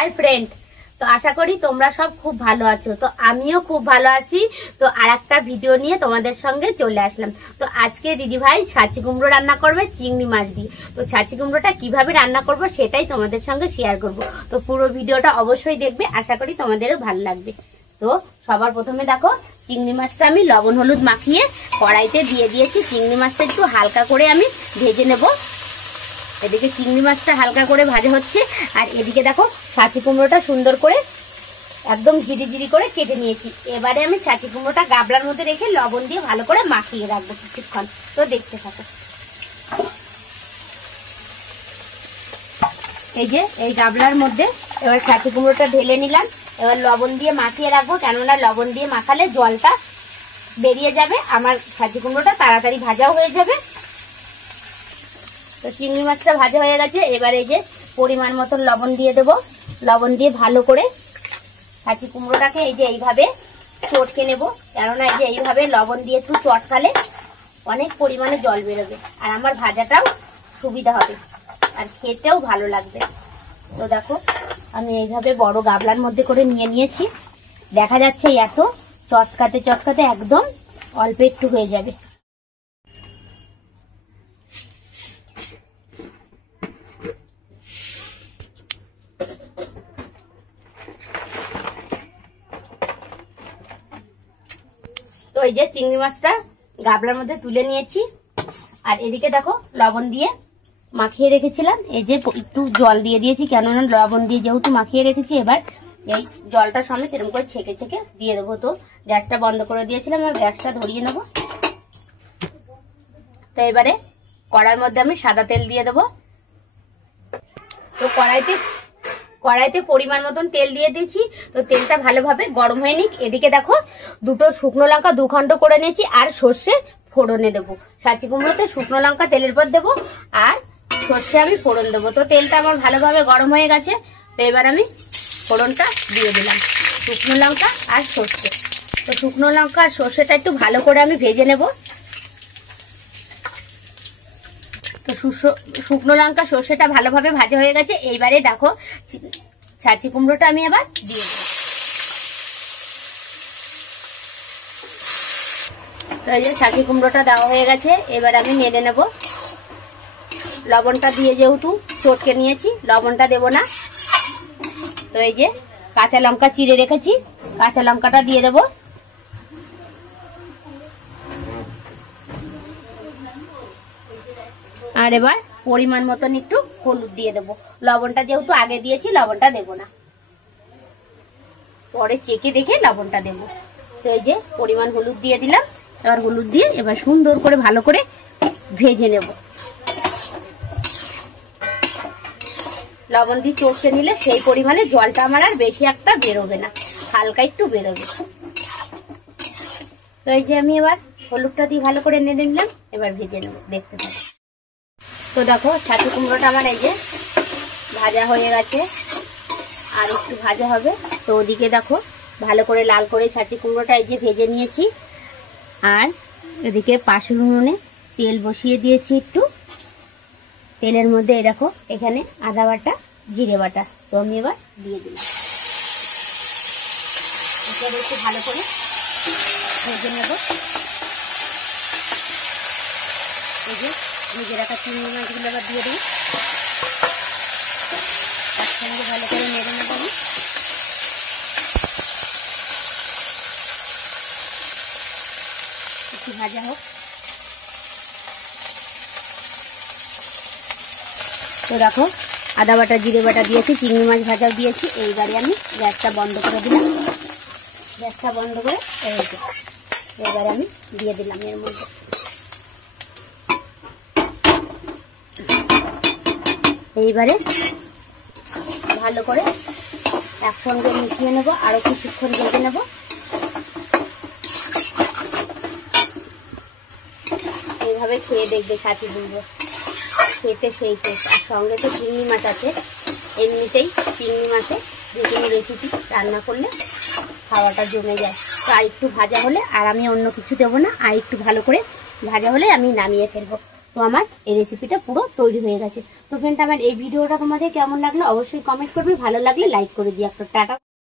Hi friend, তো আশা করি তোমরা সব খুব ভালো আছো। তো আমিও খুব ভালো আছি। তো আরেকটা ভিডিও নিয়ে তোমাদের সঙ্গে চলে আসলাম। তো আজকে দিদি ভাই ছাঁচি কুমড়ো রান্না করবে চিংড়ি মাছ দিয়ে। তো ছাঁচি কুমড়োটা কিভাবে রান্না করব সেটাই তোমাদের সঙ্গে শেয়ার করব। তো পুরো ভিডিওটা অবশ্যই দেখবে, আশা করি তোমাদেরও ভালো লাগবে। তো সবার প্রথমে দেখো, চিংড়ি মাছটা আমি লবণ হলুদ মাখিয়ে কড়াইতে দিয়ে দিয়েছি। চিংড়ি মাছটা একটু হালকা করে আমি ভেজে নেব। এদিকে চিংড়ি মাছটা হালকা করে ভাজা হচ্ছে, আর এদিকে দেখো ছাঁচি কুমড়োটা সুন্দর করে একদম ঝিরি করে কেটে নিয়েছি। এবারে আমি ছাঁচি কুমড়োটা গাবলার মধ্যে রেখে লবণ দিয়ে ভালো করে মাখিয়ে রাখবো কিছুক্ষণ। তো দেখতে থাকো। এই যে এই গাবলার মধ্যে এবার ছাঁচি কুমড়োটা ঢেলে নিলাম। এবার লবণ দিয়ে মাখিয়ে রাখবো, কেননা লবণ দিয়ে মাখালে জলটা বেরিয়ে যাবে, আমার ছাঁচি কুমড়োটা তাড়াতাড়ি ভাজাও হয়ে যাবে। তো চিংড়ি মাছটা ভাজা হয়ে গেছে। এবার এই যে পরিমাণ মতো লবণ দিয়ে দেবো। লবণ দিয়ে ভালো করে ছাঁচি কুমড়োটাকে এই যে এইভাবে চটকে নেবো, কেননা এই যে এইভাবে লবণ দিয়ে একটু চটকালে অনেক পরিমাণে জল বেরোবে, আর আমার ভাজাটাও সুবিধা হবে আর খেতেও ভালো লাগবে। তো দেখো আমি এইভাবে বড় গাবলার মধ্যে করে নিয়ে নিয়েছি। দেখা যাচ্ছে এত চটকাতে চটকাতে একদম অল্প একটু হয়ে যাবে। তো এই যে চিংড়ি মাছটা গাবলার মধ্যে তুলে নিয়েছি, আর এদিকে দেখো লবণ দিয়ে মাখিয়ে রেখেছিলাম। এই যে একটু জল দিয়ে দিয়েছি, কেননা লবণ দিয়ে যেহেতু মাখিয়ে রেখেছি, এবার এই জলটা সঙ্গে এরকম করে ছেঁকে ছেঁকে দিয়ে দেবো। তো গ্যাসটা বন্ধ করে দিয়েছিলাম, আর গ্যাসটা ধরিয়ে নেবো। তো এবারে কড়াইয়ের মধ্যে আমি সাদা তেল দিয়ে দেবো। তো কড়াইতে পরিমাণ মতন তেল দিয়ে দিয়েছি। তো তেলটা ভালোভাবে গরম হয়ে নিক। এদিকে দেখো দুটো শুকনো লঙ্কা 2 খণ্ড করে নিয়েছি, আর সর্ষে ফোড়নে দেবো। ছাঁচি কুমড়োতে শুকনো লঙ্কা তেলের পর দেবো, আর সর্ষে আমি ফোড়ন দেবো। তো তেলটা আমার ভালোভাবে গরম হয়ে গেছে। তো এবার আমি ফোড়নটা দিয়ে দিলাম, শুকনো লঙ্কা আর সর্ষে। তো শুকনো লঙ্কা আর সর্ষেটা একটু ভালো করে আমি ভেজে নেব। তো শুকনো লঙ্কা সর্ষেটা ভালোভাবে ভাজা হয়ে গেছে। এইবারে দেখো ছাঁচি কুমড়োটা আমি এবার দিয়ে দেবো। তো এই যে ছাঁচি কুমড়োটা দেওয়া হয়ে গেছে, এবার আমি নেড়ে নেব। লবণটা দিয়ে যেহেতু চটকে নিয়েছি, লবণটা দেব না। তো এই যে কাঁচা লঙ্কা চিড়ে রেখেছি, কাঁচা লঙ্কাটা দিয়ে দেব। আর এবার পরিমাণ মতন একটু হলুদ দিয়ে দেবো। লবণটা যেহেতু আগে দিয়েছি, লবণটা দেব না, পরে চেখে দেখে লবণটা দেব। তো এই যে পরিমাণ হলুদ দিয়ে দিলাম। এবার হলুদ দিয়ে এবার সুন্দর করে ভালো করে ভেজে নেব। লবণ দিয়ে চটকে নিলে সেই পরিমাণে জলটা আমার আর বেশি একটা বেরোবে না, হালকা একটু বেরোবে। তো এই যে আমি এবার হলুদটা দিয়ে ভালো করে নেড়ে নিলাম, এবার ভেজে নেব, দেখতে থাকো। তো দেখো ছাঁচি কুমড়োটা আমার এই যে ভাজা হয়ে গেছে, আর একটু ভাজা হবে। তো ওদিকে দেখো ভালো করে লাল করে ছাঁচি কুমড়োটা এই যে ভেজে নিয়েছি, আর এদিকে পাশের উনুনে তেল বসিয়ে দিয়েছি একটু। তেলের মধ্যে এই দেখো এখানে আদা বাটা জিরে বাটা, তো আমি এবার দিয়ে দিলাম। একটু ভালো করে ভেজে নেব। এই যে ভেজে রাখা চিংড়ি মাছগুলো আবার দিয়ে দেবো, একসঙ্গে ভালো করে নেড়ে নেব আমি। একটু ভাজা হোক। তো দেখো আদা বাটা জিরে বাটা দিয়েছি, চিংড়ি মাছ ভাজাও দিয়েছি। এইবারে আমি গ্যাসটা বন্ধ করে দিলাম। গ্যাসটা বন্ধ করে এবারে আমি দিয়ে দিলাম এর মধ্যে। এইবারে ভালো করে একসঙ্গে মিশিয়ে নেব, আরো কিছুক্ষণ ভেজে নেব। এইভাবে খেয়ে দেখবে ছাঁচি কুমড়ো, খেতে সেই টেস্ট। আর সঙ্গে তো চিংড়ি মাছ আছে, এমনিতেই চিংড়ি মাছে যে কোনো রেসিপি রান্না করলে খাওয়াটা জমে যায়। তো আর একটু ভাজা হলে, আর আমি অন্য কিছু দেবো না, আর একটু ভালো করে ভাজা হলে আমি নামিয়ে ফেলবো। তো আমার এই রেসিপিটা পুরো তৈরি হয়ে গেছে। তো ফ্রেন্ড, আমার এই ভিডিওটা তোমাদের কেমন লাগলো অবশ্যই কমেন্ট করবে, ভালো লাগলে লাইক করে দিও একটা। টাটা।